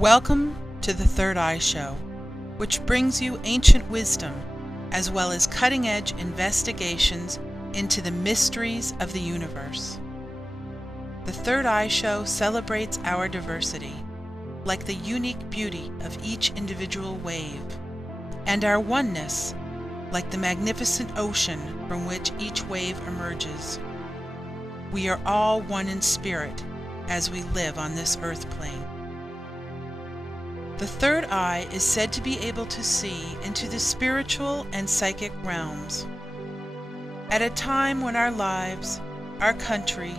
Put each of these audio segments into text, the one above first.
Welcome to the Third Eye Show, which brings you ancient wisdom as well as cutting-edge investigations into the mysteries of the universe. The Third Eye Show celebrates our diversity, like the unique beauty of each individual wave, and our oneness, like the magnificent ocean from which each wave emerges. We are all one in spirit as we live on this earth plane. The third eye is said to be able to see into the spiritual and psychic realms. At a time when our lives, our country,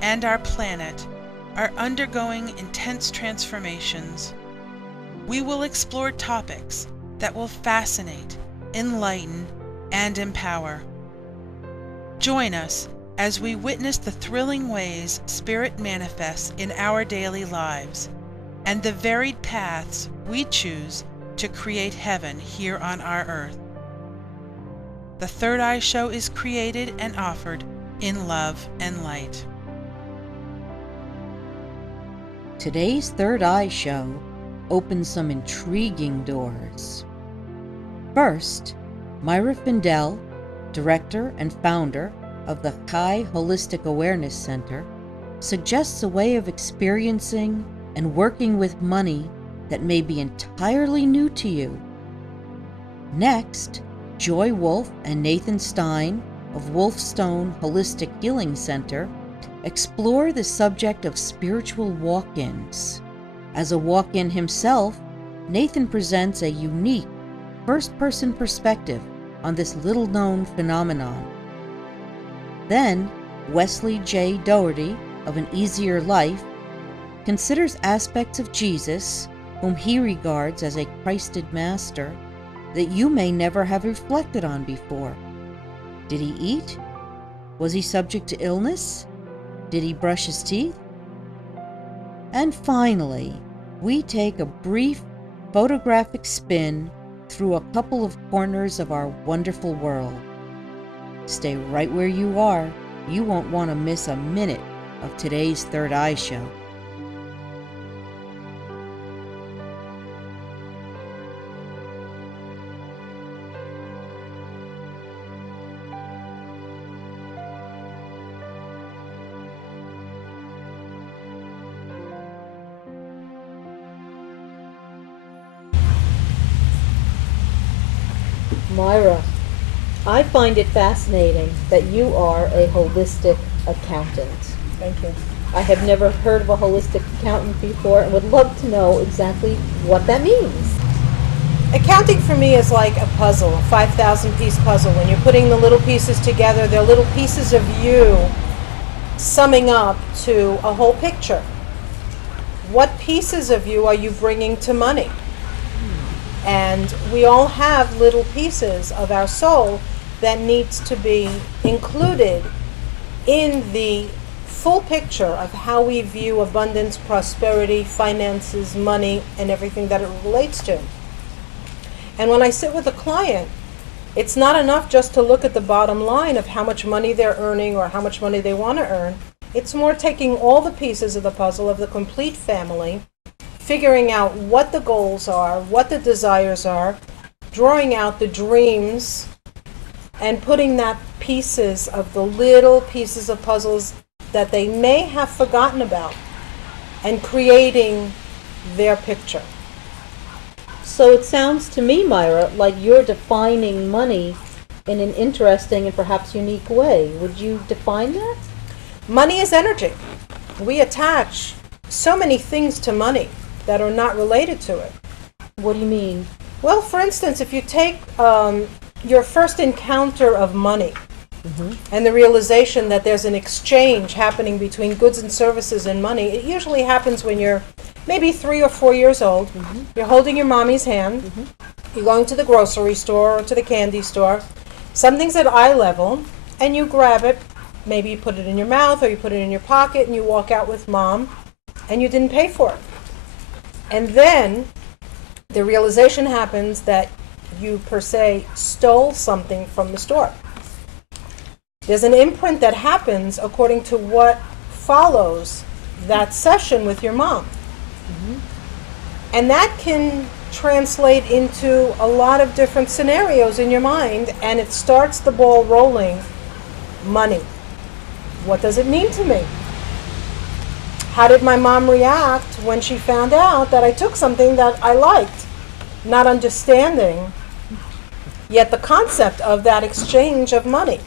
and our planet are undergoing intense transformations, we will explore topics that will fascinate, enlighten, and empower. Join us as we witness the thrilling ways spirit manifests in our daily lives and the varied paths we choose to create heaven here on our earth. The Third Eye Show is created and offered in love and light. Today's Third Eye Show opens some intriguing doors. First, Myra Findell, director and founder of the Kai Holistic Awareness Center, suggests a way of experiencing and working with money that may be entirely new to you. Next, Joy Wolf and Nathan Stein of Wolfstone Holistic Healing Center explore the subject of spiritual walk-ins. As a walk-in himself, Nathan presents a unique first-person perspective on this little-known phenomenon. Then, Wesley J. Doherty of An Easier Life considers aspects of Jesus, whom he regards as a Christed master, that you may never have reflected on before. Did he eat? Was he subject to illness? Did he brush his teeth? And finally, we take a brief photographic spin through a couple of corners of our wonderful world. Stay right where you are. You won't want to miss a minute of today's Third Eye Show. Myra, I find it fascinating that you are a holistic accountant. Thank you. I have never heard of a holistic accountant before and would love to know exactly what that means. Accounting for me is like a puzzle, a 5,000-piece puzzle. When you're putting the little pieces together, they're little pieces of you summing up to a whole picture. What pieces of you are you bringing to money? And we all have little pieces of our soul that needs to be included in the full picture of how we view abundance, prosperity, finances, money, and everything that it relates to. And when I sit with a client, it's not enough just to look at the bottom line of how much money they're earning or how much money they want to earn. It's more taking all the pieces of the puzzle of the complete family, figuring out what the goals are, what the desires are, drawing out the dreams, and putting that pieces of the little pieces of puzzles that they may have forgotten about and creating their picture. So it sounds to me, Myra, like you're defining money in an interesting and perhaps unique way. Would you define that? Money is energy. We attach so many things to money that are not related to it. What do you mean? Well, for instance, if you take your first encounter of money and the realization that there's an exchange happening between goods and services and money, it usually happens when you're maybe 3 or 4 years old. You're holding your mommy's hand. You're going to the grocery store or to the candy store. Something's at eye level, and you grab it. Maybe you put it in your mouth or you put it in your pocket and you walk out with mom, and you didn't pay for it. And then the realization happens that you, per se, stole something from the store. There's an imprint that happens according to what follows that session with your mom. And that can translate into a lot of different scenarios in your mind, and it starts the ball rolling. Money. What does it mean to me? How did my mom react when she found out that I took something that I liked? Not understanding yet the concept of that exchange of money.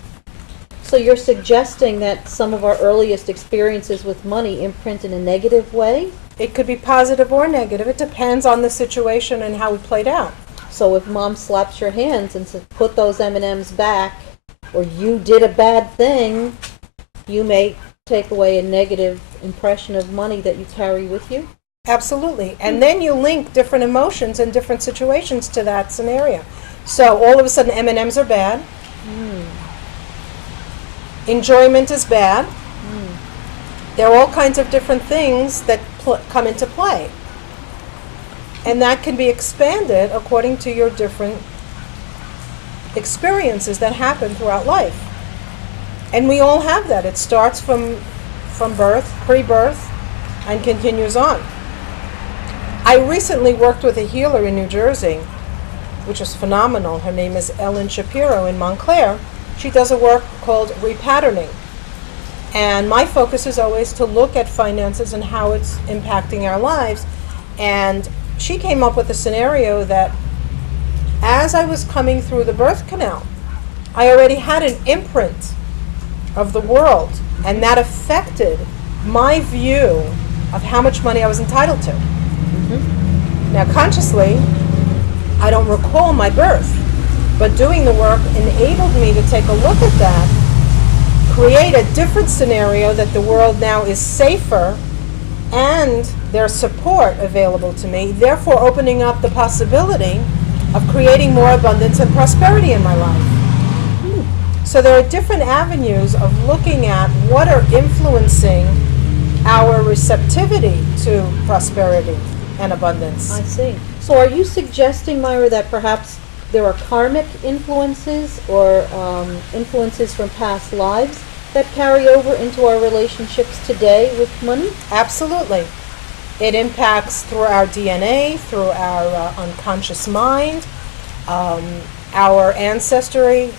So you're suggesting that some of our earliest experiences with money imprint in a negative way? It could be positive or negative. It depends on the situation and how it played out. So if mom slaps your hands and says, put those M&Ms back, or you did a bad thing, you may take away a negative impression of money that you carry with you? Absolutely. And then you link different emotions and different situations to that scenario. So all of a sudden M&Ms are bad. Enjoyment is bad. There are all kinds of different things that come into play. And that can be expanded according to your different experiences that happen throughout life. And we all have that. It starts from birth, pre-birth, and continues on. I recently worked with a healer in New Jersey, which was phenomenal. Her name is Ellen Shapiro in Montclair. She does a work called repatterning. And my focus is always to look at finances and how it's impacting our lives. And she came up with a scenario that as I was coming through the birth canal, I already had an imprint of the world, and that affected my view of how much money I was entitled to. Now, consciously, I don't recall my birth, but doing the work enabled me to take a look at that, create a different scenario that the world now is safer and there's support available to me, therefore opening up the possibility of creating more abundance and prosperity in my life. So there are different avenues of looking at what are influencing our receptivity to prosperity and abundance. I see. So are you suggesting, Myra, that perhaps there are karmic influences or influences from past lives that carry over into our relationships today with money? Absolutely. It impacts through our DNA, through our unconscious mind. Our ancestry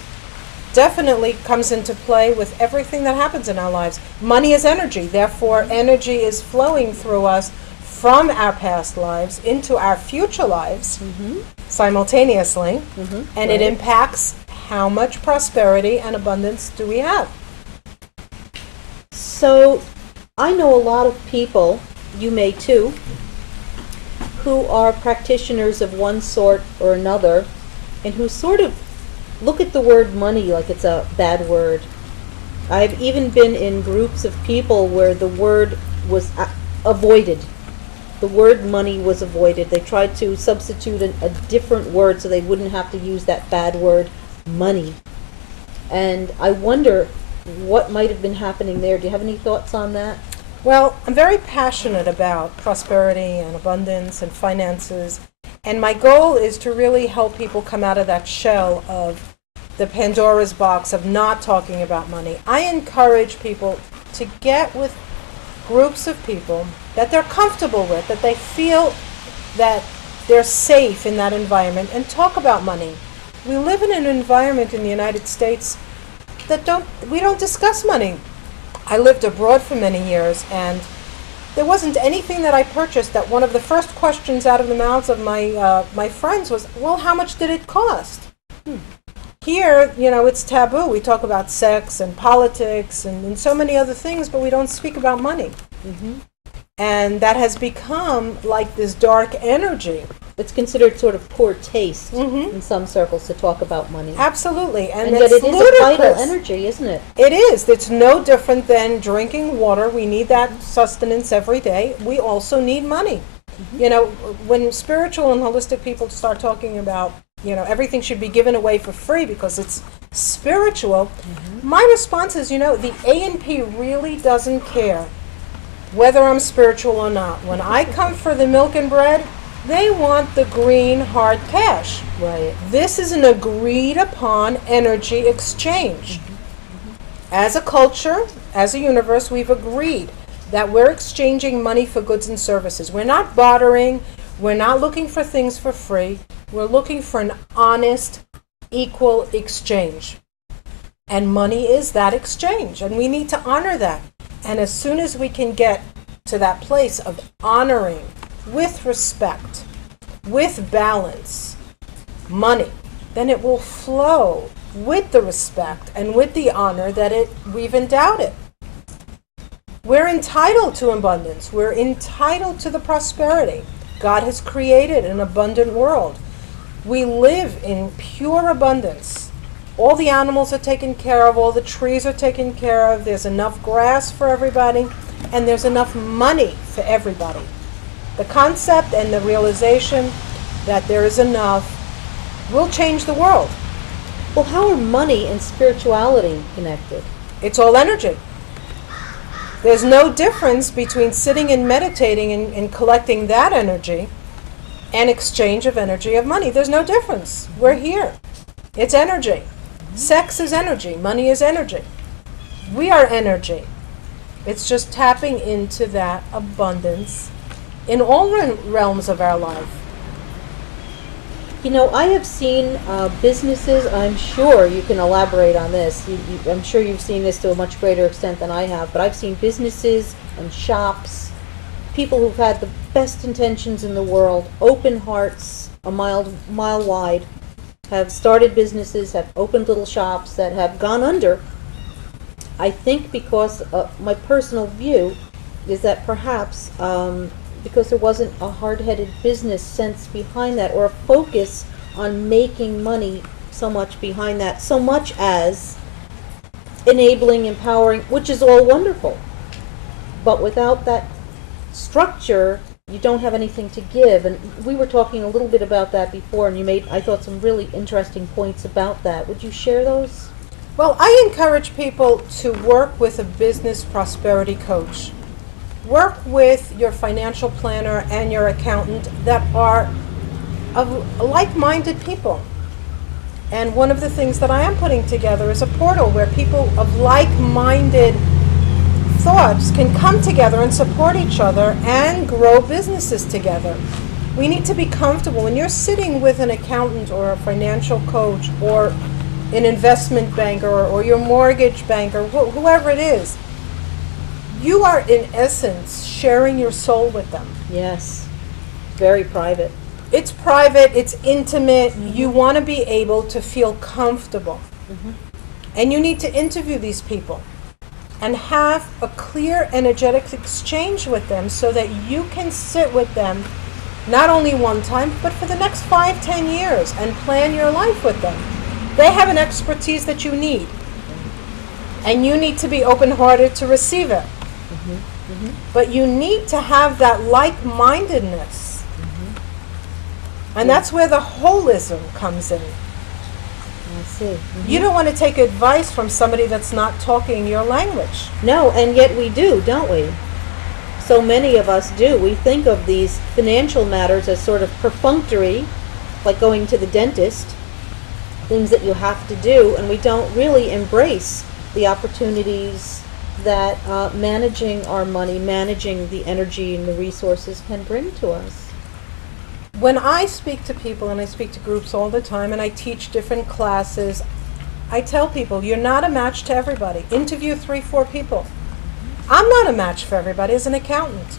definitely comes into play with everything that happens in our lives. Money is energy, therefore energy is flowing through us from our past lives into our future lives simultaneously, and it impacts how much prosperity and abundance do we have. So I know a lot of people, you may too, who are practitioners of one sort or another, and who sort of look at the word money like it's a bad word. I've even been in groups of people where the word was avoided. The word money was avoided. They tried to substitute a different word so they wouldn't have to use that bad word, money. And I wonder what might have been happening there. Do you have any thoughts on that? Well, I'm very passionate about prosperity and abundance and finances, and my goal is to really help people come out of that shell of the Pandora's box of not talking about money. I encourage people to get with groups of people that they're comfortable with, that they feel that they're safe in that environment, and talk about money. We live in an environment in the United States that we don't discuss money. I lived abroad for many years, and there wasn't anything that I purchased that one of the first questions out of the mouths of my friends was, well, how much did it cost? Here, it's taboo. We talk about sex and politics and so many other things, but we don't speak about money. And that has become like this dark energy. It's considered sort of poor taste in some circles to talk about money. Absolutely. And yet it is ludicrous. a vital energy, isn't it? It is. It's no different than drinking water. We need that sustenance every day. We also need money. When spiritual and holistic people start talking about, everything should be given away for free because it's spiritual, my response is, the A&P really doesn't care whether I'm spiritual or not. When I come for the milk and bread, they want the green hard cash. Right. This is an agreed upon energy exchange. As a culture, as a universe, we've agreed that we're exchanging money for goods and services. We're not bartering. We're not looking for things for free. We're looking for an honest, equal exchange. And money is that exchange, and we need to honor that. And as soon as we can get to that place of honoring with respect, with balance, money, then it will flow with the respect and with the honor that we've endowed it. We're entitled to abundance. We're entitled to the prosperity. God has created an abundant world. We live in pure abundance. All the animals are taken care of, all the trees are taken care of, there's enough grass for everybody, and there's enough money for everybody. The concept and the realization that there is enough will change the world. Well, how are money and spirituality connected? It's all energy. There's no difference between sitting and meditating and collecting that energy and exchange of energy of money. There's no difference. We're here. It's energy. Sex is energy. Money is energy. We are energy. It's just tapping into that abundance in all realms of our life. You know, I have seen businesses, I'm sure you can elaborate on this, I'm sure you've seen this to a much greater extent than I have, but I've seen businesses and shops, people who've had the best intentions in the world, open hearts, a mile wide, have started businesses, have opened little shops that have gone under. I think because my personal view is that perhaps because there wasn't a hard-headed business sense behind that, or a focus on making money so much behind that, so much as enabling, empowering, which is all wonderful. But without that structure, you don't have anything to give. And we were talking a little bit about that before, and you made, I thought, some really interesting points about that. Would you share those? Well, I encourage people to work with a business prosperity coach. Work with your financial planner and your accountant that are of like-minded people. And one of the things that I am putting together is a portal where people of like-minded thoughts can come together and support each other and grow businesses together. We need to be comfortable. When you're sitting with an accountant or a financial coach or an investment banker or your mortgage banker, whoever it is, you are in essence sharing your soul with them. Yes. Very private. It's private, it's intimate. You want to be able to feel comfortable. And you need to interview these people and have a clear energetic exchange with them so that you can sit with them not only one time, but for the next 5-10 years and plan your life with them. They have an expertise that you need. And you need to be open-hearted to receive it. But you need to have that like-mindedness. And that's where the holism comes in. I see. You don't want to take advice from somebody that's not talking your language. No, and yet we do, don't we? So many of us do. We think of these financial matters as sort of perfunctory, like going to the dentist, things that you have to do, and we don't really embrace the opportunities that managing our money, managing the energy and the resources can bring to us. When I speak to people, and I speak to groups all the time, and I teach different classes, I tell people, you're not a match to everybody. Interview 3-4 people. I'm not a match for everybody as an accountant.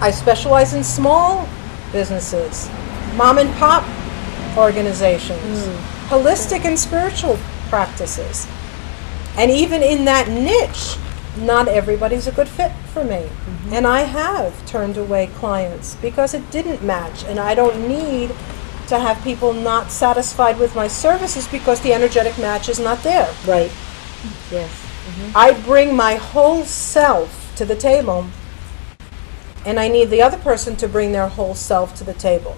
I specialize in small businesses, mom and pop organizations, holistic and spiritual practices. And even in that niche, not everybody's a good fit for me. And I have turned away clients because it didn't match. And I don't need to have people not satisfied with my services because the energetic match is not there. Right. Yes. I bring my whole self to the table, and I need the other person to bring their whole self to the table.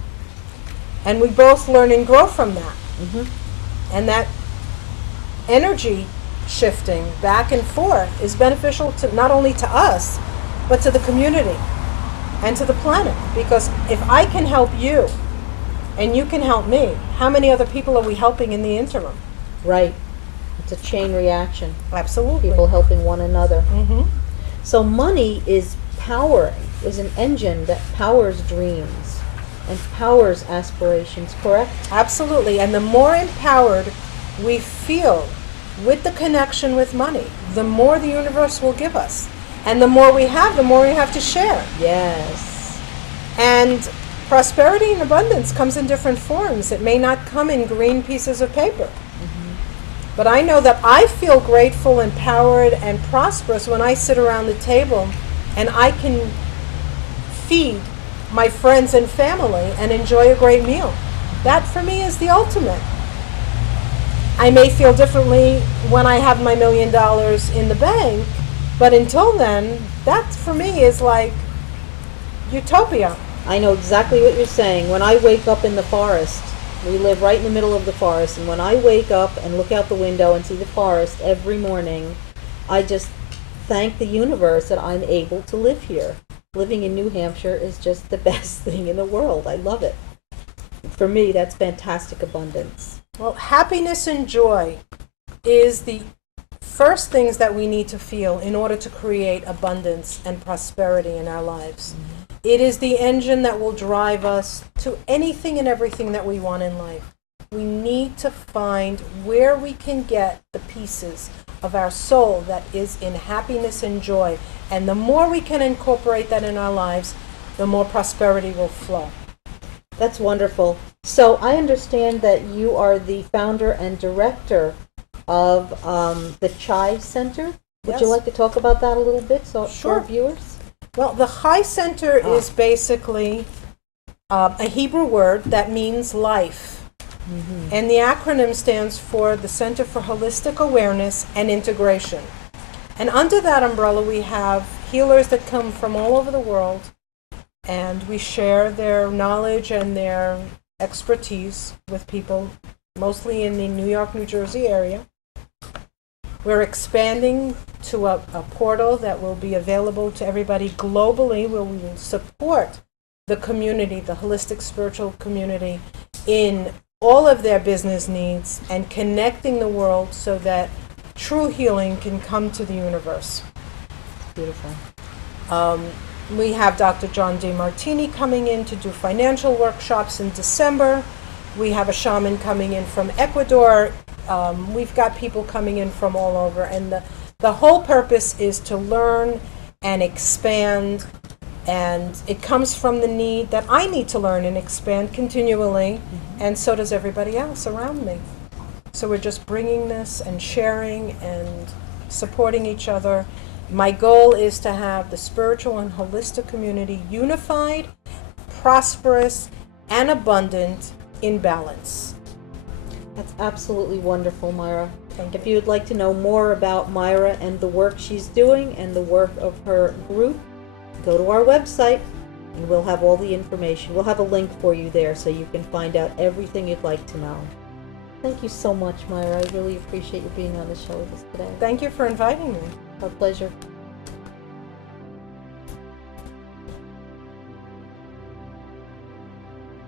And we both learn and grow from that. And that energy shifting back and forth is beneficial to not only to us, but to the community and to the planet. Because if I can help you and you can help me, how many other people are we helping in the interim? Right. It's a chain reaction. Absolutely. People helping one another. So money is powering is an engine that powers dreams and powers aspirations, correct? Absolutely. And the more empowered we feel with the connection with money, the more the universe will give us. And the more we have to share. Yes. And prosperity and abundance comes in different forms. It may not come in green pieces of paper. But I know that I feel grateful, empowered, and prosperous when I sit around the table and I can feed my friends and family and enjoy a great meal. That for me is the ultimate. I may feel differently when I have my $1 million in the bank, but until then, that for me is like utopia. I know exactly what you're saying. When I wake up in the forest, we live right in the middle of the forest, and when I wake up and look out the window and see the forest every morning, I just thank the universe that I'm able to live here. Living in New Hampshire is just the best thing in the world. I love it. For me, that's fantastic abundance. Well, happiness and joy is the first things that we need to feel in order to create abundance and prosperity in our lives. It is the engine that will drive us to anything and everything that we want in life. We need to find where we can get the pieces of our soul that is in happiness and joy. And the more we can incorporate that in our lives, the more prosperity will flow. That's wonderful. So I understand that you are the founder and director of the Chai Center. Would you Yes. like to talk about that a little bit for Sure. our viewers? Well, the Chai Center is basically a Hebrew word that means life. And the acronym stands for the Center for Holistic Awareness and Integration. And under that umbrella, we have healers that come from all over the world, and we share their knowledge and their expertise with people, mostly in the New York, New Jersey area. We're expanding to a portal that will be available to everybody globally, where we will support the community, the holistic spiritual community, in all of their business needs and connecting the world so that true healing can come to the universe. Beautiful. We have Dr. John DeMartini coming in to do financial workshops in December. We have a shaman coming in from Ecuador. We've got people coming in from all over. And the whole purpose is to learn and expand. And it comes from the need that I need to learn and expand continually. And so does everybody else around me. So we're just bringing this and sharing and supporting each other. My goal is to have the spiritual and holistic community unified, prosperous, and abundant in balance. That's absolutely wonderful, Myra. Thank If you would like to know more about Myra and the work she's doing and the work of her group, go to our website and we'll have all the information. We'll have a link for you there so you can find out everything you'd like to know. Thank you so much, Myra. I really appreciate you being on the show with us today. Thank you for inviting me. Our pleasure.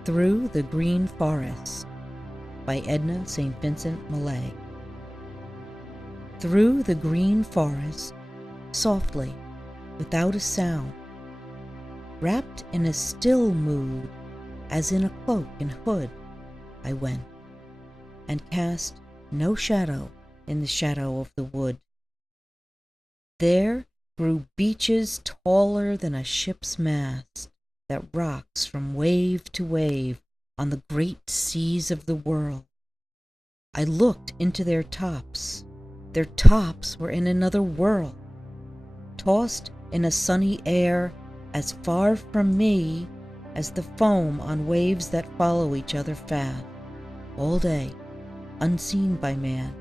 Through the Green Forest by Edna St. Vincent Millay. Through the green forest, softly, without a sound, wrapped in a still mood, as in a cloak and hood, I went, and cast no shadow in the shadow of the wood. There grew beeches taller than a ship's mast that rocks from wave to wave on the great seas of the world. I looked into their tops. Their tops were in another world, tossed in a sunny air as far from me as the foam on waves that follow each other fast, all day, unseen by man,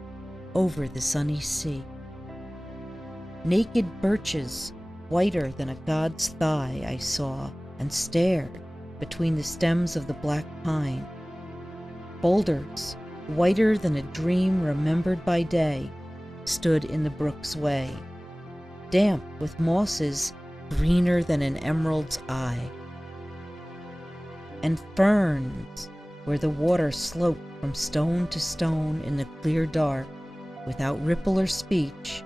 over the sunny sea. Naked birches, whiter than a god's thigh, I saw and stared between the stems of the black pine. Boulders, whiter than a dream remembered by day, stood in the brook's way, damp with mosses greener than an emerald's eye. And ferns, where the water sloped from stone to stone in the clear dark, without ripple or speech,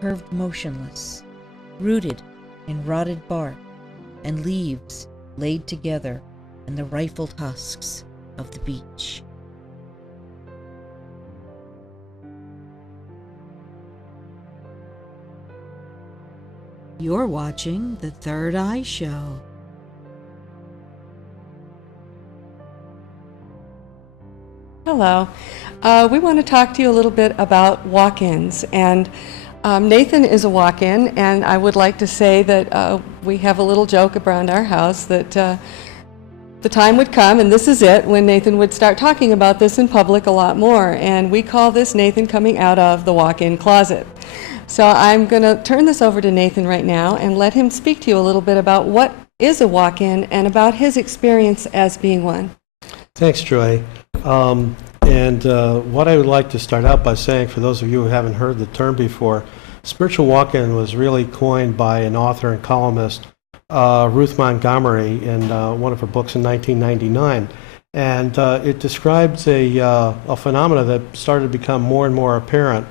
curved motionless, rooted in rotted bark, and leaves laid together and the rifled husks of the beach. You're watching The Third Eye Show. Hello. We want to talk to you a little bit about walk-ins. And Nathan is a walk-in, and I would like to say that we have a little joke around our house that the time would come, and this is it, when Nathan would start talking about this in public a lot more. And we call this Nathan coming out of the walk-in closet. So I'm going to turn this over to Nathan right now and let him speak to you a little bit about what is a walk-in and about his experience as being one. Thanks, Joy. What I would like to start out by saying, for those of you who haven't heard the term before, spiritual walk-in was really coined by an author and columnist, Ruth Montgomery, in one of her books in 1999. And it describes a phenomena that started to become more and more apparent.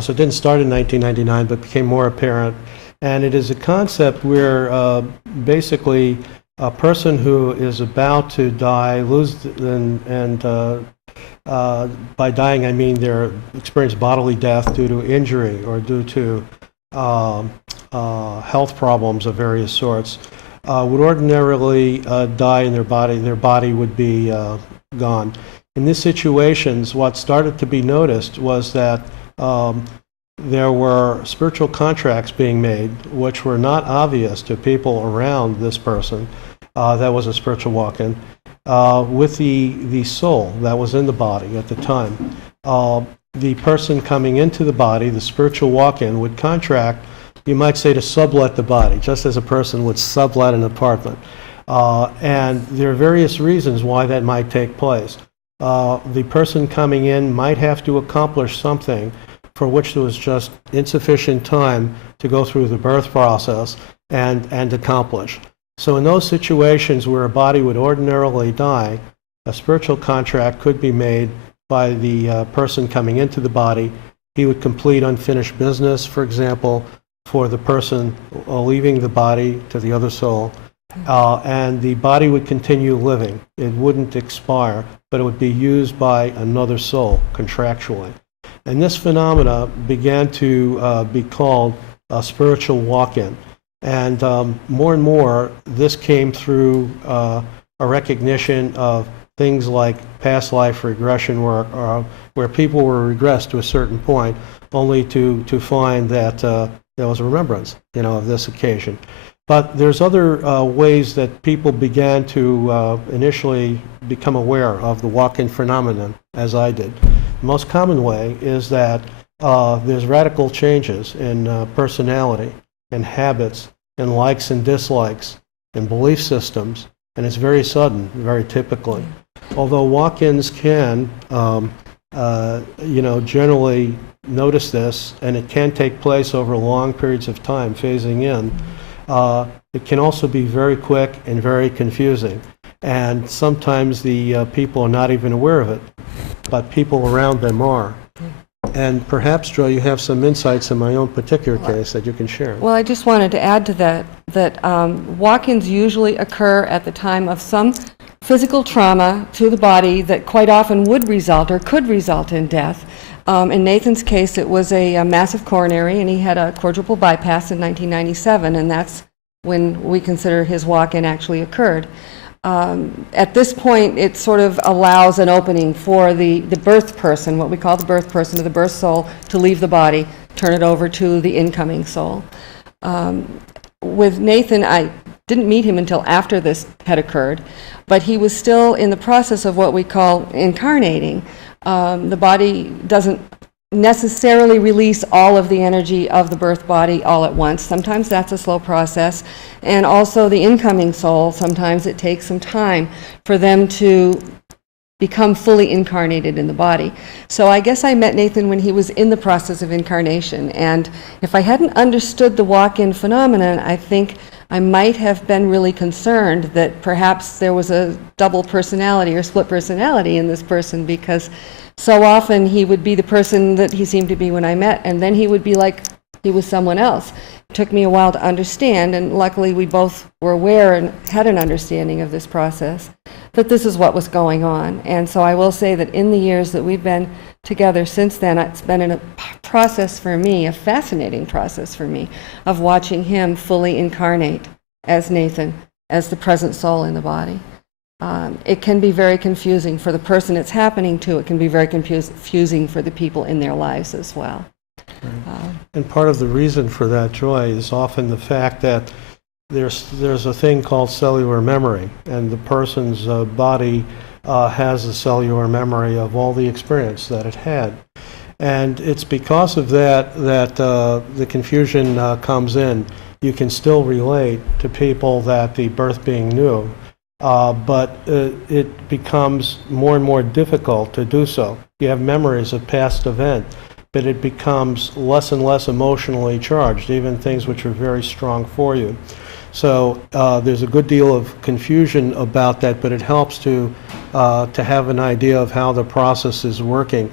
So it didn't start in 1999, but became more apparent. And it is a concept where basically a person who is about to die, by dying I mean they're experience bodily death due to injury or due to health problems of various sorts, would ordinarily die in their body would be gone. In these situations, what started to be noticed was that there were spiritual contracts being made which were not obvious to people around this person that was a spiritual walk-in, with the soul that was in the body at the time. The person coming into the body, the spiritual walk-in, would contract, you might say, to sublet the body, just as a person would sublet an apartment. And there are various reasons why that might take place. The person coming in might have to accomplish something for which there was just insufficient time to go through the birth process and accomplish. So in those situations where a body would ordinarily die, a spiritual contract could be made by the person coming into the body. He would complete unfinished business, for example, for the person leaving the body to the other soul, and the body would continue living. It wouldn't expire, but it would be used by another soul contractually. And this phenomena began to be called a spiritual walk-in. And more and more, this came through a recognition of things like past life regression work, where people were regressed to a certain point, only to find that there was a remembrance, of this occasion. But there's other ways that people began to initially become aware of the walk-in phenomenon, as I did. The most common way is that there's radical changes in personality and habits and likes and dislikes and belief systems, and it's very sudden, very typically. Although walk-ins can, generally notice this, and it can take place over long periods of time, phasing in. It can also be very quick and very confusing, and sometimes the people are not even aware of it, but people around them are. And perhaps, Joe, you have some insights in my own particular case that you can share. Well, I just wanted to add to that walk-ins usually occur at the time of some physical trauma to the body that quite often would result or could result in death. In Nathan's case, it was a massive coronary, and he had a quadruple bypass in 1997, and that's when we consider his walk-in actually occurred. At this point, it sort of allows an opening for the birth person, what we call the birth person, or the birth soul, to leave the body, turn it over to the incoming soul. With Nathan, I didn't meet him until after this had occurred, but he was still in the process of what we call incarnating. The body doesn't necessarily release all of the energy of the birth body all at once. Sometimes that's a slow process. And also the incoming soul, sometimes it takes some time for them to become fully incarnated in the body. So I guess I met Nathan when he was in the process of incarnation. And if I hadn't understood the walk-in phenomenon, I think I might have been really concerned that perhaps there was a double personality or split personality in this person, because so often he would be the person that he seemed to be when I met, and then he would be like he was someone else. took me a while to understand, and luckily we both were aware and had an understanding of this process, that this is what was going on. And so I will say that in the years that we've been together since then, it's been a process for me, a fascinating process for me, of watching him fully incarnate as Nathan, as the present soul in the body. It can be very confusing for the person it's happening to. It can be very confusing for the people in their lives as well. And part of the reason for that, Joy, is often the fact that there's a thing called cellular memory, and the person's body has a cellular memory of all the experience that it had. And it's because of that that the confusion comes in. You can still relate to people that the birth being knew, but it becomes more and more difficult to do so. You have memories of past events, but it becomes less and less emotionally charged, even things which are very strong for you. So there's a good deal of confusion about that, but it helps to have an idea of how the process is working.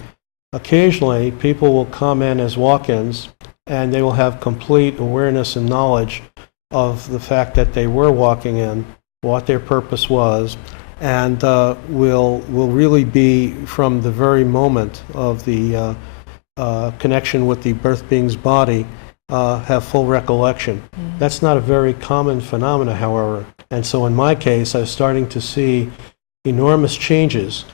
Occasionally, people will come in as walk-ins, and they will have complete awareness and knowledge of the fact that they were walking in, what their purpose was, and will really be, from the very moment of the connection with the birth being's body, have full recollection. That's not a very common phenomena, however. And so in my case, I was starting to see enormous changes.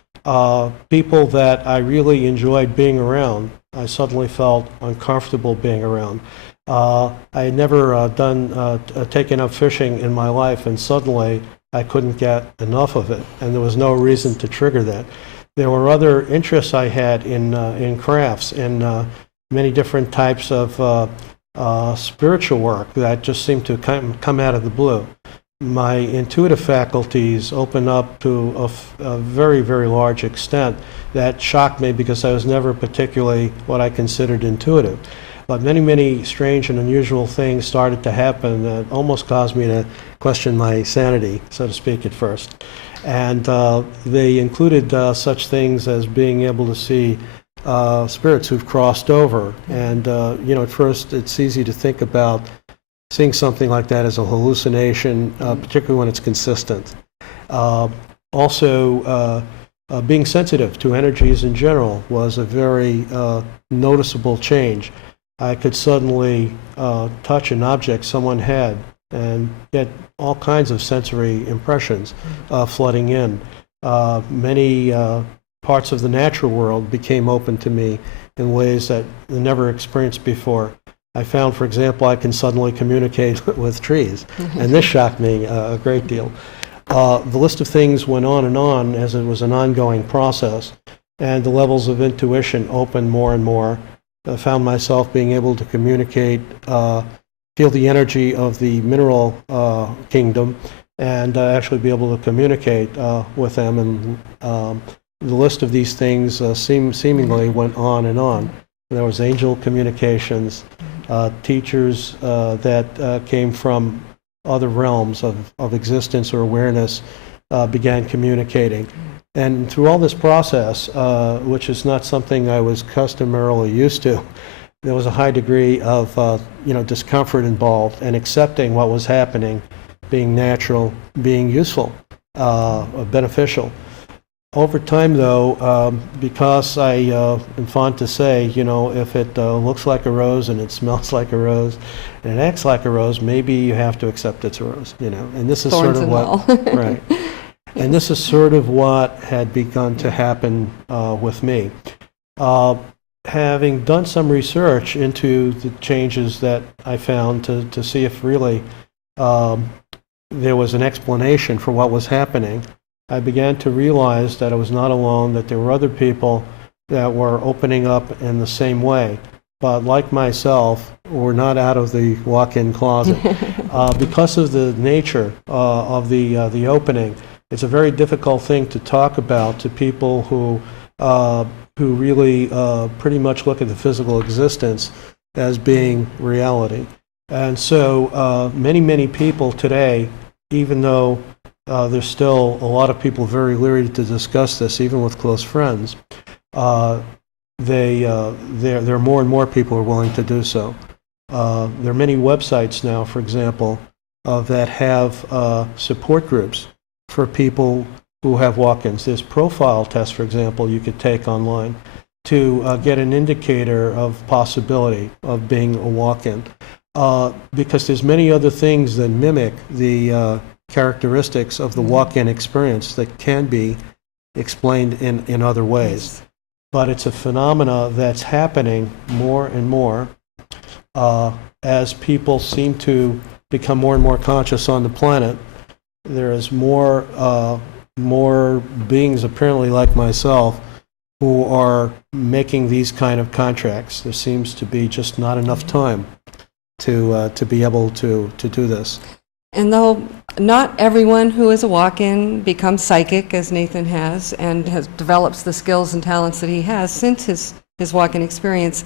People that I really enjoyed being around, I suddenly felt uncomfortable being around. I had never taken up fishing in my life, and suddenly I couldn't get enough of it, and there was no reason to trigger that. There were other interests I had in crafts, in many different types of spiritual work that just seemed to come out of the blue. My intuitive faculties opened up to a very, very large extent that shocked me because I was never particularly what I considered intuitive. But many, many strange and unusual things started to happen that almost caused me to question my sanity, so to speak, at first. And they included such things as being able to see spirits who've crossed over. And, at first it's easy to think about seeing something like that as a hallucination, particularly when it's consistent. Also, being sensitive to energies in general was a very noticeable change. I could suddenly touch an object someone had and get all kinds of sensory impressions flooding in. Many parts of the natural world became open to me in ways that I never experienced before. I found, for example, I can suddenly communicate with trees, and this shocked me a great deal. The list of things went on as it was an ongoing process, and the levels of intuition opened more and more. I found myself being able to communicate, feel the energy of the mineral kingdom, and actually be able to communicate with them. And the list of these things seemingly went on and on. There was angel communications, teachers that came from other realms of existence or awareness began communicating. And through all this process, which is not something I was customarily used to, there was a high degree of discomfort involved, and accepting what was happening, being natural, being useful, beneficial. Over time, though, because I am fond to say, if it looks like a rose and it smells like a rose and it acts like a rose, maybe you have to accept it's a rose, And this is Thorns sort of what, right. And this is sort of what had begun to happen with me. Having done some research into the changes that I found to see if really there was an explanation for what was happening, I began to realize that I was not alone, that there were other people that were opening up in the same way, but like myself, were not out of the walk-in closet. Because of the nature of the opening, it's a very difficult thing to talk about to people who really pretty much look at the physical existence as being reality. And so many, many people today, even though there's still a lot of people very leery to discuss this, even with close friends, there are more and more people who are willing to do so. There are many websites now, for example, that have support groups for people who have walk-ins. There's profile tests, for example, you could take online to get an indicator of possibility of being a walk-in. Because there's many other things that mimic the characteristics of the walk-in experience that can be explained in other ways. But it's a phenomena that's happening more and more as people seem to become more and more conscious on the planet. There is more beings apparently like myself who are making these kind of contracts. There seems to be just not enough time to be able to do this. And though not everyone who is a walk-in becomes psychic, as Nathan has, and develops the skills and talents that he has since his walk-in experience,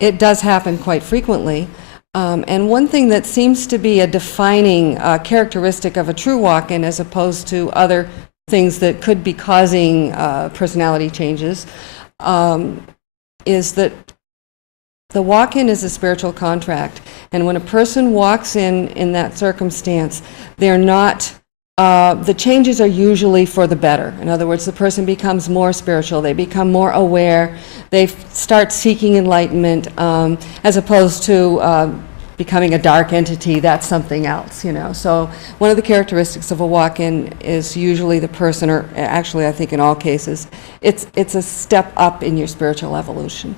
it does happen quite frequently. And one thing that seems to be a defining characteristic of a true walk-in, as opposed to other things that could be causing personality changes, is that the walk-in is a spiritual contract. And when a person walks in that circumstance, they're not, the changes are usually for the better. In other words, the person becomes more spiritual, they become more aware, they start seeking enlightenment, as opposed to becoming a dark entity. That's something else, you know. So one of the characteristics of a walk-in is usually the person, or actually I think in all cases, it's a step up in your spiritual evolution.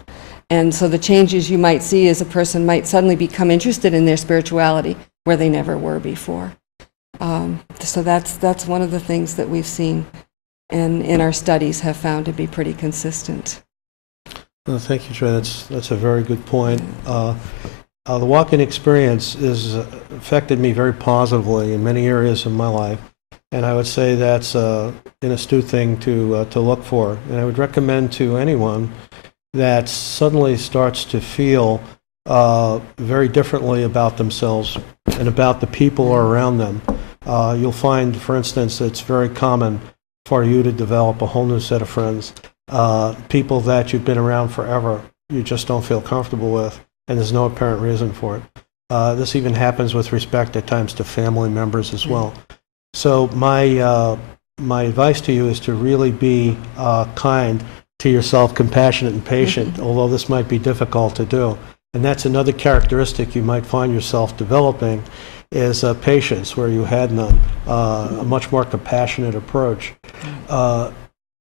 And so the changes you might see is a person might suddenly become interested in their spirituality where they never were before. So that's one of the things that we've seen and in our studies have found to be pretty consistent. Well, thank you, Trey. That's a very good point. The walk-in experience has affected me very positively in many areas of my life, and I would say that's an astute thing to look for. And I would recommend to anyone that suddenly starts to feel very differently about themselves and about the people around them. You'll find, for instance, it's very common for you to develop a whole new set of friends, people that you've been around forever, you just don't feel comfortable with, and there's no apparent reason for it. This even happens with respect at times to family members as well. So my advice to you is to really be kind to yourself, compassionate and patient, although this might be difficult to do. And that's another characteristic you might find yourself developing, is patience where you had none, a much more compassionate approach.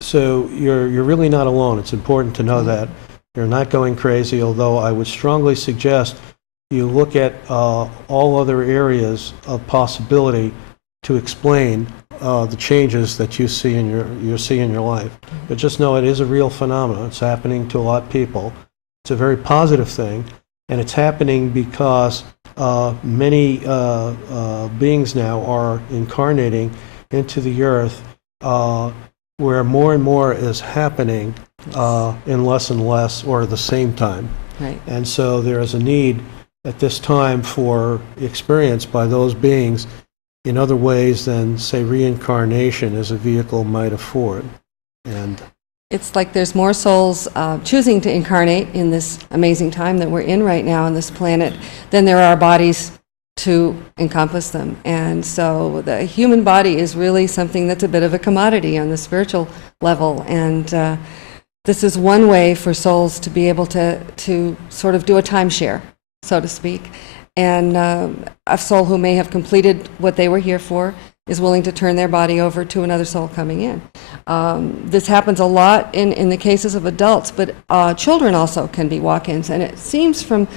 So you're really not alone. It's important to know that. You're not going crazy, although I would strongly suggest you look at all other areas of possibility to explain the changes that you see in your life. But just know it is a real phenomenon. It's happening to a lot of people. It's a very positive thing, and it's happening because many beings now are incarnating into the earth where more and more is happening in less and less, or at the same time. Right. And so there is a need at this time for experience by those beings in other ways than, say, reincarnation as a vehicle might afford. And it's like there's more souls choosing to incarnate in this amazing time that we're in right now on this planet than there are bodies to encompass them. And so the human body is really something that's a bit of a commodity on the spiritual level. And this is one way for souls to be able to sort of do a timeshare, so to speak. And a soul who may have completed what they were here for is willing to turn their body over to another soul coming in. This happens a lot in the cases of adults, but children also can be walk-ins. And it seems from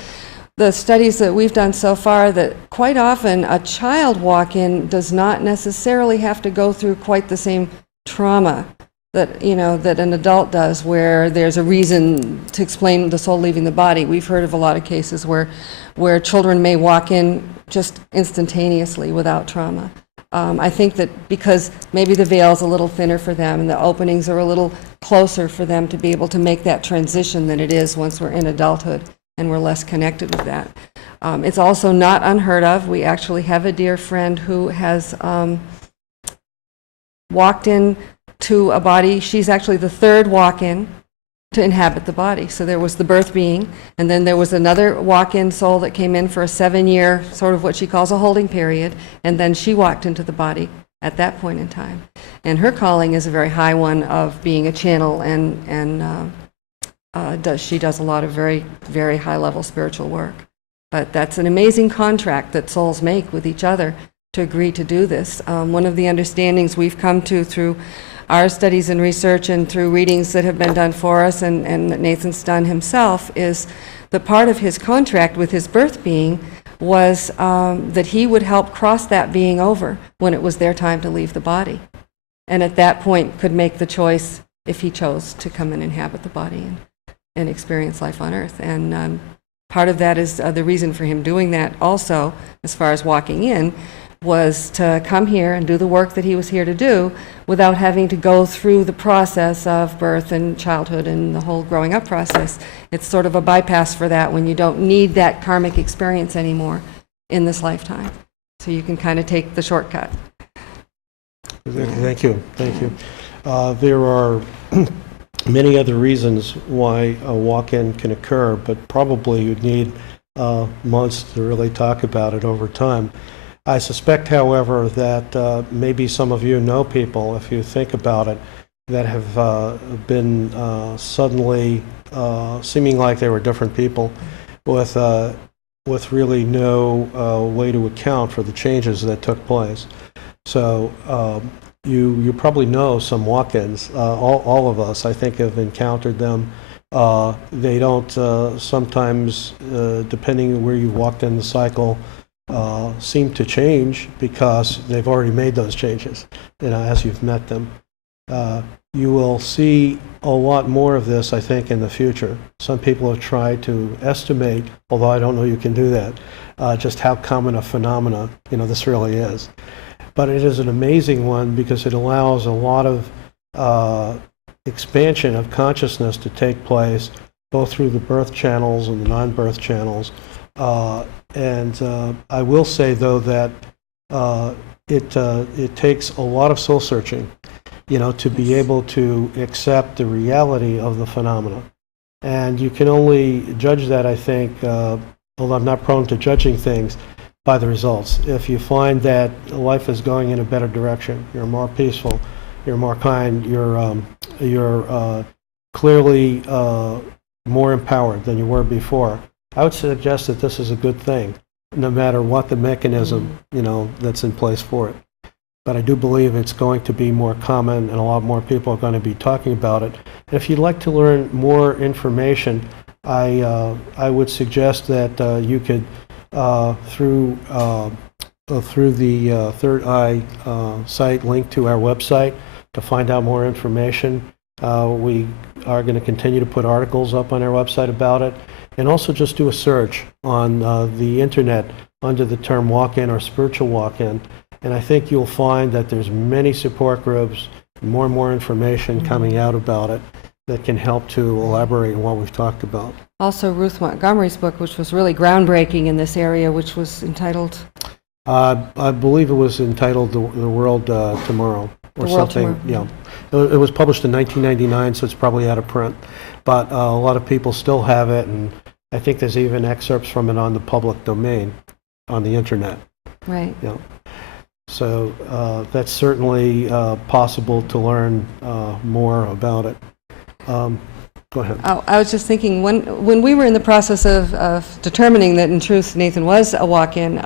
the studies that we've done so far that quite often a child walk-in does not necessarily have to go through quite the same trauma that an adult does, where there's a reason to explain the soul leaving the body. We've heard of a lot of cases where children may walk in just instantaneously without trauma. I think that because maybe the veil's a little thinner for them and the openings are a little closer for them to be able to make that transition than it is once we're in adulthood and we're less connected with that. It's also not unheard of. We actually have a dear friend who has walked in to a body. She's actually the third walk-in to inhabit the body. So there was the birth being, and then there was another walk-in soul that came in for a 7-year, sort of what she calls a holding period, and then she walked into the body at that point in time. And her calling is a very high one of being a channel, and she does a lot of very, very high-level spiritual work. But that's an amazing contract that souls make with each other to agree to do this. One of the understandings we've come to through our studies and research and through readings that have been done for us and that Nathan's done himself is that part of his contract with his birth being was that he would help cross that being over when it was their time to leave the body. And at that point could make the choice if he chose to come and inhabit the body and experience life on earth. And part of that is the reason for him doing that also, as far as walking in, was to come here and do the work that he was here to do without having to go through the process of birth and childhood and the whole growing up process. It's sort of a bypass for that when you don't need that karmic experience anymore in this lifetime. So you can kind of take the shortcut. Thank you. Thank you. There are many other reasons why a walk-in can occur, but probably you'd need months to really talk about it over time. I suspect, however, that maybe some of you know people, if you think about it, that have been suddenly seeming like they were different people with really no way to account for the changes that took place. So you probably know some walk-ins. All of us, I think, have encountered them. They don't sometimes, depending on where you walked in the cycle, seem to change because they've already made those changes, as you've met them. You will see a lot more of this, I think, in the future. Some people have tried to estimate, although I don't know you can do that, just how common a phenomena this really is. But it is an amazing one because it allows a lot of expansion of consciousness to take place, both through the birth channels and the non-birth channels. And I will say, though, that it takes a lot of soul searching, to be able to accept the reality of the phenomena. And you can only judge that, I think, although I'm not prone to judging things, by the results. If you find that life is going in a better direction, you're more peaceful, you're more kind, you're clearly more empowered than you were before, I would suggest that this is a good thing, no matter what the mechanism, that's in place for it. But I do believe it's going to be more common, and a lot more people are going to be talking about it. And if you'd like to learn more information, I would suggest that you could, through the Third Eye site, link to our website to find out more information. We are going to continue to put articles up on our website about it. And also just do a search on the internet under the term walk-in or spiritual walk-in. And I think you'll find that there's many support groups, more and more information coming out about it that can help to elaborate on what we've talked about. Also, Ruth Montgomery's book, which was really groundbreaking in this area, which was entitled? I believe it was entitled The World Tomorrow, or something. Tomorrow. Yeah, it was published in 1999, so it's probably out of print. But a lot of people still have it, and I think there's even excerpts from it on the public domain on the internet. Right. Yeah. So that's certainly possible to learn more about it. Go ahead. Oh, I was just thinking, when we were in the process of determining that in truth Nathan was a walk-in,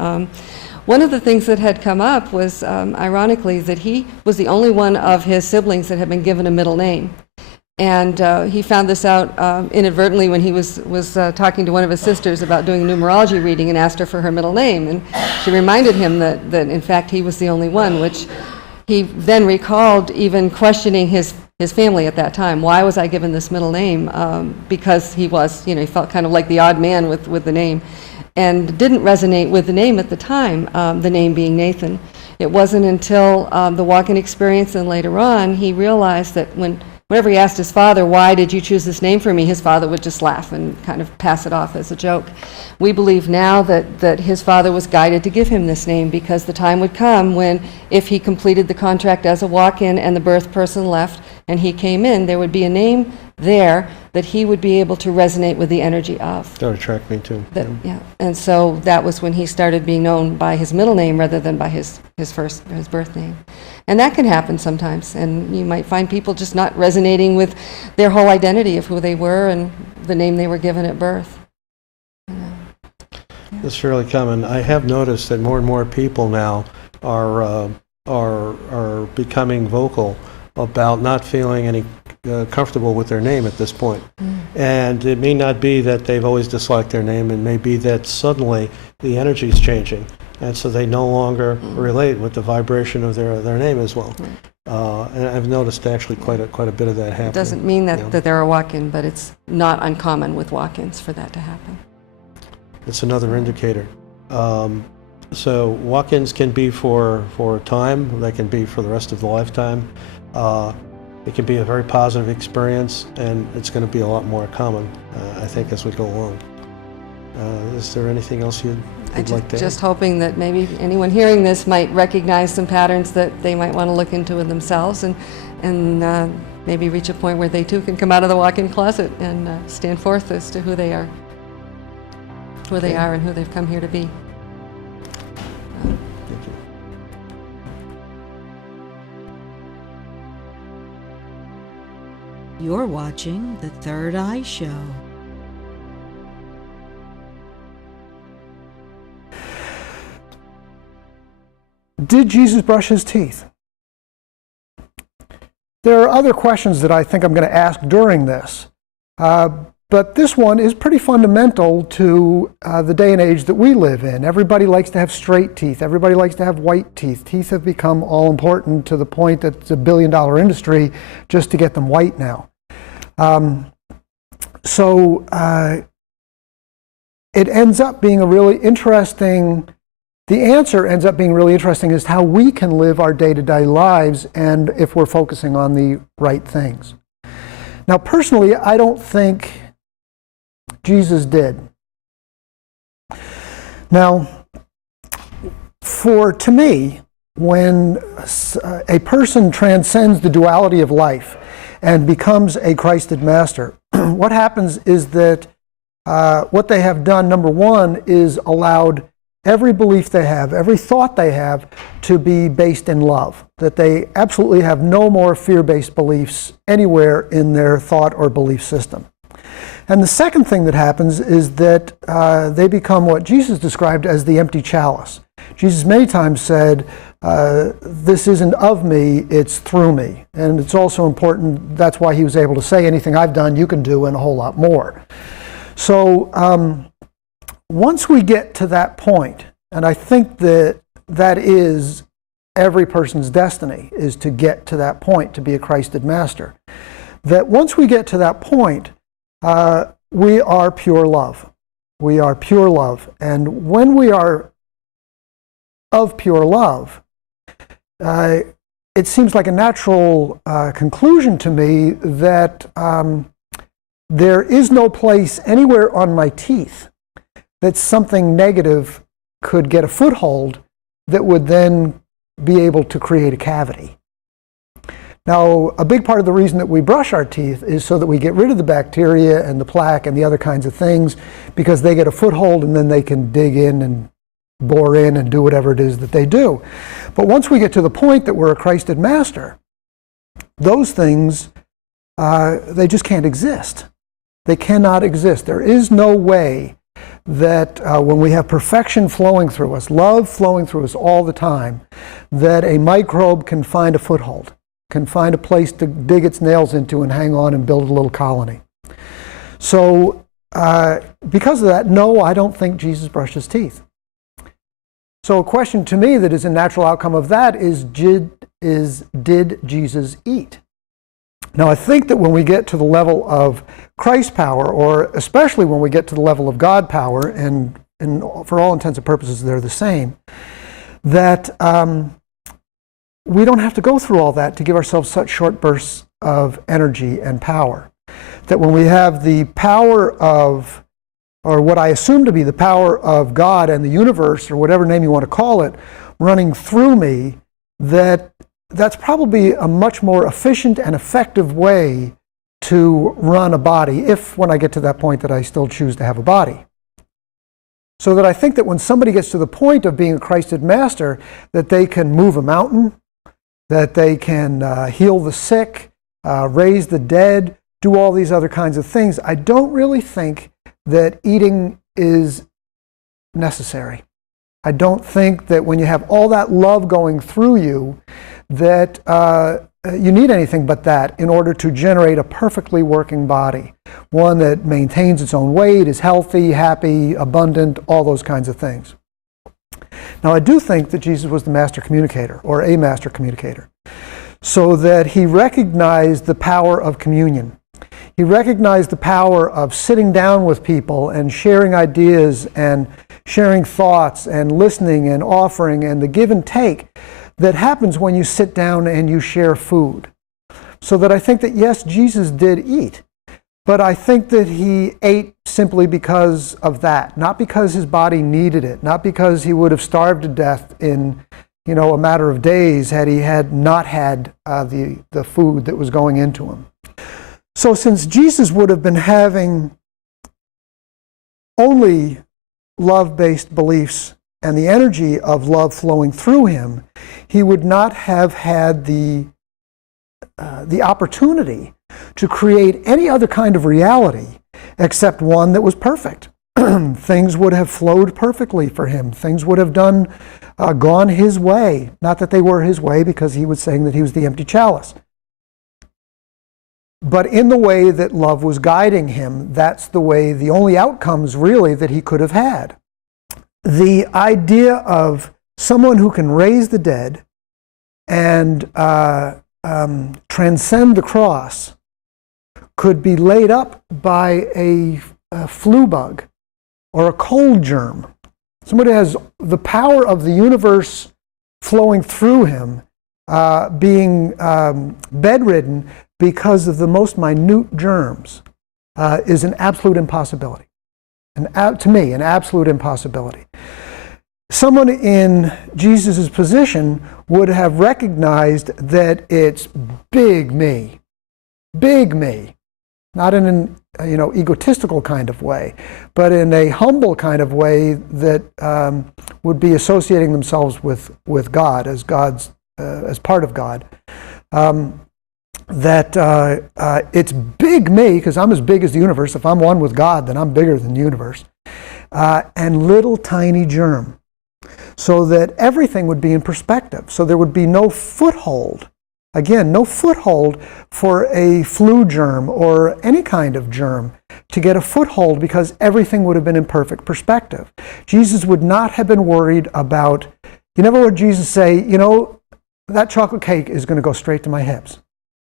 one of the things that had come up was, ironically, that he was the only one of his siblings that had been given a middle name. And he found this out inadvertently when he was talking to one of his sisters about doing a numerology reading and asked her for her middle name. And she reminded him that in fact he was the only one, which he then recalled even questioning his family at that time. Why was I given this middle name? Because he was, he felt kind of like the odd man with the name, and didn't resonate with the name at the time, the name being Nathan. It wasn't until the walk-in experience and later on he realized that whenever he asked his father, why did you choose this name for me, his father would just laugh and kind of pass it off as a joke. We believe now that his father was guided to give him this name because the time would come when, if he completed the contract as a walk-in and the birth person left and he came in, there would be a name there that he would be able to resonate with the energy of. That would attract me too. That, yeah. And so that was when he started being known by his middle name rather than by his birth name. And that can happen sometimes, and you might find people just not resonating with their whole identity of who they were and the name they were given at birth. It's fairly common. I have noticed that more and more people now are becoming vocal about not feeling any comfortable with their name at this point. And it may not be that they've always disliked their name. It may be that suddenly the energy is changing, and so they no longer relate with the vibration of their name as well. And I've noticed actually quite a bit of that happening. It doesn't mean that they're a walk-in, but it's not uncommon with walk-ins for that to happen. It's another indicator. So walk-ins can be for a time. They can be for the rest of the lifetime. It can be a very positive experience, and it's going to be a lot more common, I think, as we go along. Is there anything else you'd like to add? Just hoping that maybe anyone hearing this might recognize some patterns that they might want to look into in themselves, and maybe reach a point where they too can come out of the walk-in closet and stand forth as to who they are. Who they are and who they've come here to be. Thank you. You're watching The Third Eye Show. Did Jesus brush his teeth? There are other questions that I think I'm going to ask during this. But this one is pretty fundamental to the day and age that we live in. Everybody likes to have straight teeth. Everybody likes to have white teeth. Teeth have become all important to the point that it's a billion-dollar industry just to get them white now. It ends up being a really interesting, the answer ends up being really interesting as to how we can live our day-to-day lives and if we're focusing on the right things. Now, personally, I don't think Jesus did. Now, to me, when a person transcends the duality of life and becomes a Christed master, what happens is that what they have done, number one, is allowed every belief they have, every thought they have, to be based in love. That they absolutely have no more fear-based beliefs anywhere in their thought or belief system. And the second thing that happens is that they become what Jesus described as the empty chalice. Jesus many times said, this isn't of me, it's through me. And it's also important, that's why he was able to say, anything I've done you can do and a whole lot more. So once we get to that point, and I think that is every person's destiny, is to get to that point, to be a Christed master. That once we get to that point, we are pure love. We are pure love. And when we are of pure love, it seems like a natural conclusion to me that there is no place anywhere on my teeth that something negative could get a foothold that would then be able to create a cavity. Now, a big part of the reason that we brush our teeth is so that we get rid of the bacteria and the plaque and the other kinds of things, because they get a foothold and then they can dig in and bore in and do whatever it is that they do. But once we get to the point that we're a Christed master, those things, they just can't exist. They cannot exist. There is no way that when we have perfection flowing through us, love flowing through us all the time, that a microbe can find a foothold, can find a place to dig its nails into and hang on and build a little colony. So because of that, no, I don't think Jesus brushed his teeth. So a question to me that is a natural outcome of that is did Jesus eat? Now, I think that when we get to the level of Christ power, or especially when we get to the level of God power, and for all intents and purposes they're the same, that we don't have to go through all that to give ourselves such short bursts of energy and power. That when we have the power of, or what I assume to be the power of God and the universe, or whatever name you want to call it, running through me, that's probably a much more efficient and effective way to run a body, if when I get to that point that I still choose to have a body. So that I think that when somebody gets to the point of being a Christed master, that they can move a mountain, that they can heal the sick, raise the dead, do all these other kinds of things. I don't really think that eating is necessary. I don't think that when you have all that love going through you, that you need anything but that in order to generate a perfectly working body. One that maintains its own weight, is healthy, happy, abundant, all those kinds of things. Now, I do think that Jesus was the master communicator, or a master communicator, so that he recognized the power of communion. He recognized the power of sitting down with people and sharing ideas and sharing thoughts and listening and offering and the give and take that happens when you sit down and you share food. So that I think that, yes, Jesus did eat, but I think that he ate simply because of that, not because his body needed it, not because he would have starved to death in, a matter of days had he had not had the food that was going into him. So since Jesus would have been having only love-based beliefs and the energy of love flowing through him, he would not have had the opportunity to create any other kind of reality except one that was perfect. Things would have flowed perfectly for him. Things would have gone his way. Not that they were his way, because he was saying that he was the empty chalice. But in the way that love was guiding him, that's the way, the only outcomes really that he could have had. The idea of someone who can raise the dead and transcend the cross could be laid up by a flu bug or a cold germ. Somebody has the power of the universe flowing through him, being bedridden because of the most minute germs, is an absolute impossibility. To me, an absolute impossibility. Someone in Jesus' position would have recognized that it's big me, not in an egotistical kind of way, but in a humble kind of way that would be associating themselves with God as part of God. It's big me, because I'm as big as the universe. If I'm one with God, then I'm bigger than the universe. And little tiny germ. So that everything would be in perspective. So there would be no foothold. Again, no foothold for a flu germ or any kind of germ to get a foothold, because everything would have been in perfect perspective. Jesus would not have been worried about, you never heard Jesus say, that chocolate cake is going to go straight to my hips.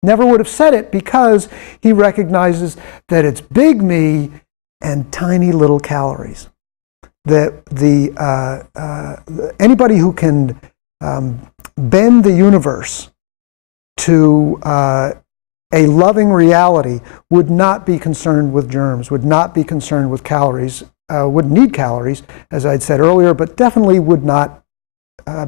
Never would have said it, because he recognizes that it's big me and tiny little calories. That anybody who can bend the universe to a loving reality would not be concerned with germs, would not be concerned with calories, wouldn't need calories, as I'd said earlier, but definitely would not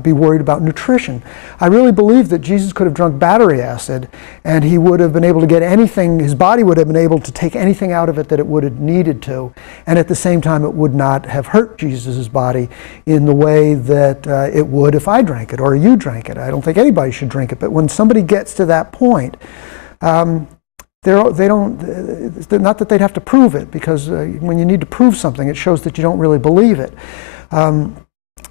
be worried about nutrition. I really believe that Jesus could have drunk battery acid and he would have been able to get anything, his body would have been able to take anything out of it that it would have needed to, and at the same time it would not have hurt Jesus' body in the way that it would if I drank it or you drank it. I don't think anybody should drink it, but when somebody gets to that point, not that they'd have to prove it, because when you need to prove something, it shows that you don't really believe it.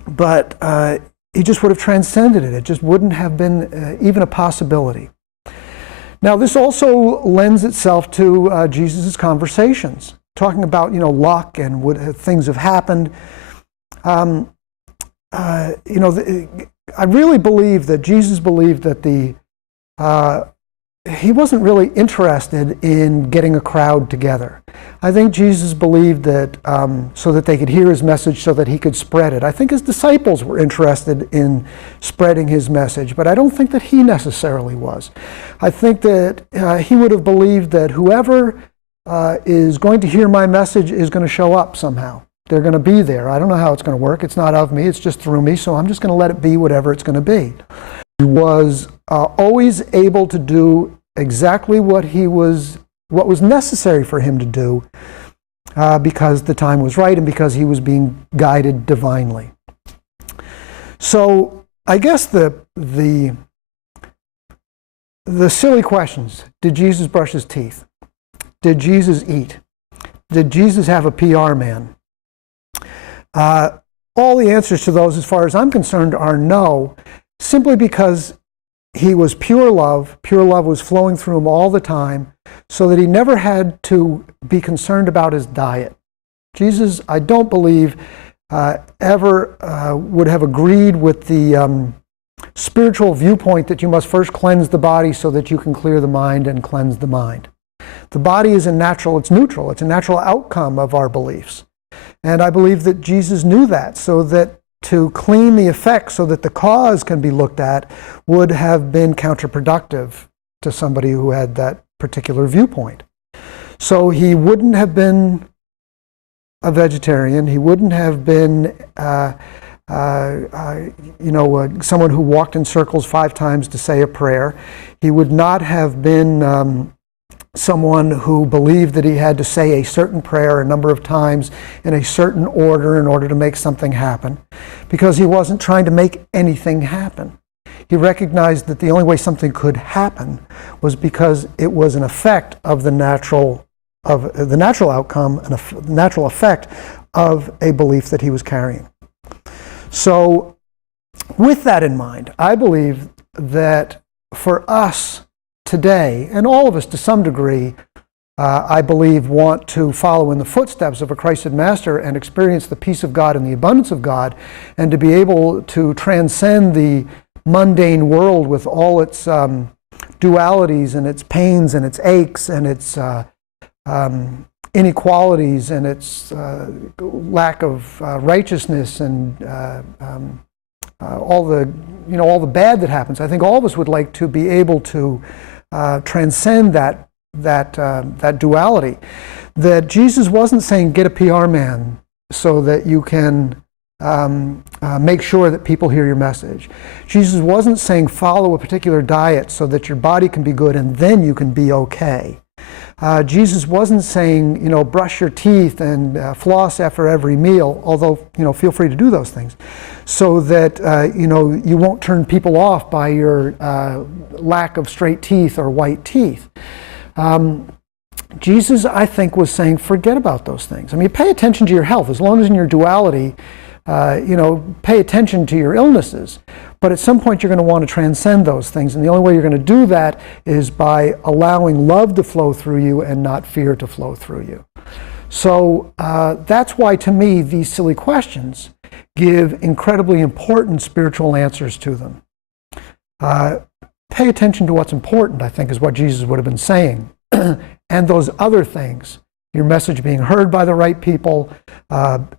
But he just would have transcended it. It just wouldn't have been even a possibility. Now, this also lends itself to Jesus' conversations, talking about, luck and what things have happened. I really believe that Jesus believed that he wasn't really interested in getting a crowd together. I think Jesus believed that so that they could hear his message, so that he could spread it. I think his disciples were interested in spreading his message, but I don't think that he necessarily was. I think that he would have believed that whoever is going to hear my message is going to show up somehow. They're going to be there. I don't know how it's going to work. It's not of me. It's just through me, so I'm just going to let it be whatever it's going to be. He was always able to do exactly what he was what was necessary for him to do because the time was right and because he was being guided divinely. So I guess the silly questions: did Jesus brush his teeth? Did Jesus eat? Did Jesus have a PR man? All the answers to those, as far as I'm concerned, are no, simply because he was pure love. Pure love was flowing through him all the time, so that he never had to be concerned about his diet. Jesus, I don't believe, ever would have agreed with the spiritual viewpoint that you must first cleanse the body so that you can clear the mind and cleanse the mind. The body is it's neutral. It's a natural outcome of our beliefs. And I believe that Jesus knew that, so that to clean the effect so that the cause can be looked at would have been counterproductive to somebody who had that particular viewpoint. So he wouldn't have been a vegetarian. He wouldn't have been someone who walked in circles 5 times to say a prayer. He would not have been someone who believed that he had to say a certain prayer a number of times in a certain order in order to make something happen, because he wasn't trying to make anything happen. He recognized that the only way something could happen was because it was an effect of the natural outcome, and a natural effect of a belief that he was carrying. So with that in mind, I believe that for us today, and all of us to some degree, I believe, want to follow in the footsteps of a Christed Master and experience the peace of God and the abundance of God, and to be able to transcend the mundane world with all its dualities and its pains and its aches and its inequalities and its lack of righteousness and all the bad that happens. I think all of us would like to be able to transcend that duality. That Jesus wasn't saying get a PR man so that you can make sure that people hear your message. Jesus wasn't saying follow a particular diet so that your body can be good and then you can be okay. Jesus wasn't saying, brush your teeth and floss after every meal, although, feel free to do those things, so that, you won't turn people off by your lack of straight teeth or white teeth. Jesus, I think, was saying, forget about those things. I mean, pay attention to your health, as long as in your duality, pay attention to your illnesses. But at some point, you're going to want to transcend those things. And the only way you're going to do that is by allowing love to flow through you and not fear to flow through you. So that's why, to me, these silly questions give incredibly important spiritual answers to them. Pay attention to what's important, I think, is what Jesus would have been saying. And those other things, your message being heard by the right people,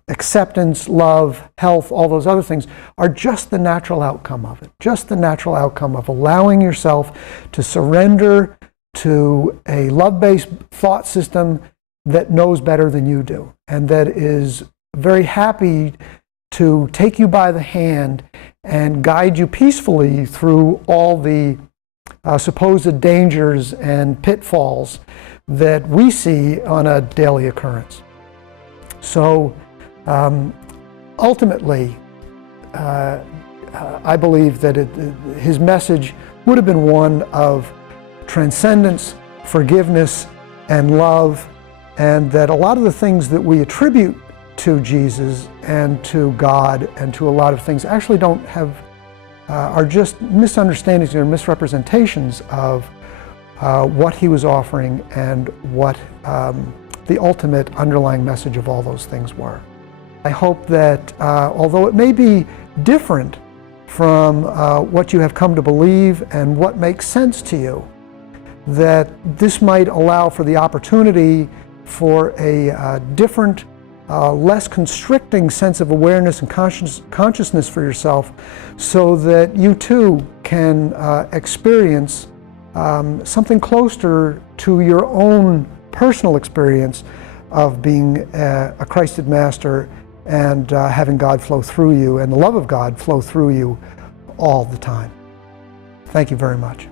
acceptance, love, health, all those other things are just the natural outcome of it. Just the natural outcome of allowing yourself to surrender to a love-based thought system that knows better than you do, and that is very happy to take you by the hand and guide you peacefully through all the supposed dangers and pitfalls that we see on a daily occurrence. So ultimately, I believe that his message would have been one of transcendence, forgiveness, and love, and that a lot of the things that we attribute to Jesus and to God and to a lot of things actually don't have, are just misunderstandings or misrepresentations of what he was offering and what the ultimate underlying message of all those things were. I hope that although it may be different from what you have come to believe and what makes sense to you, that this might allow for the opportunity for a different, less constricting sense of awareness and consciousness for yourself, so that you too can experience something closer to your own personal experience of being a Christed Master and having God flow through you and the love of God flow through you all the time. Thank you very much.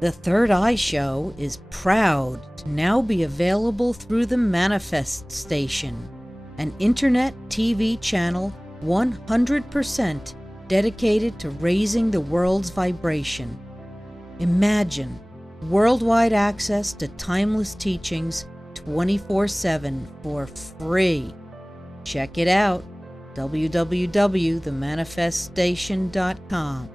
The Third Eye Show is proud to now be available through the Manifest Station, an internet TV channel 100% dedicated to raising the world's vibration. Imagine worldwide access to timeless teachings 24/7 for free. Check it out, www.themanifeststation.com.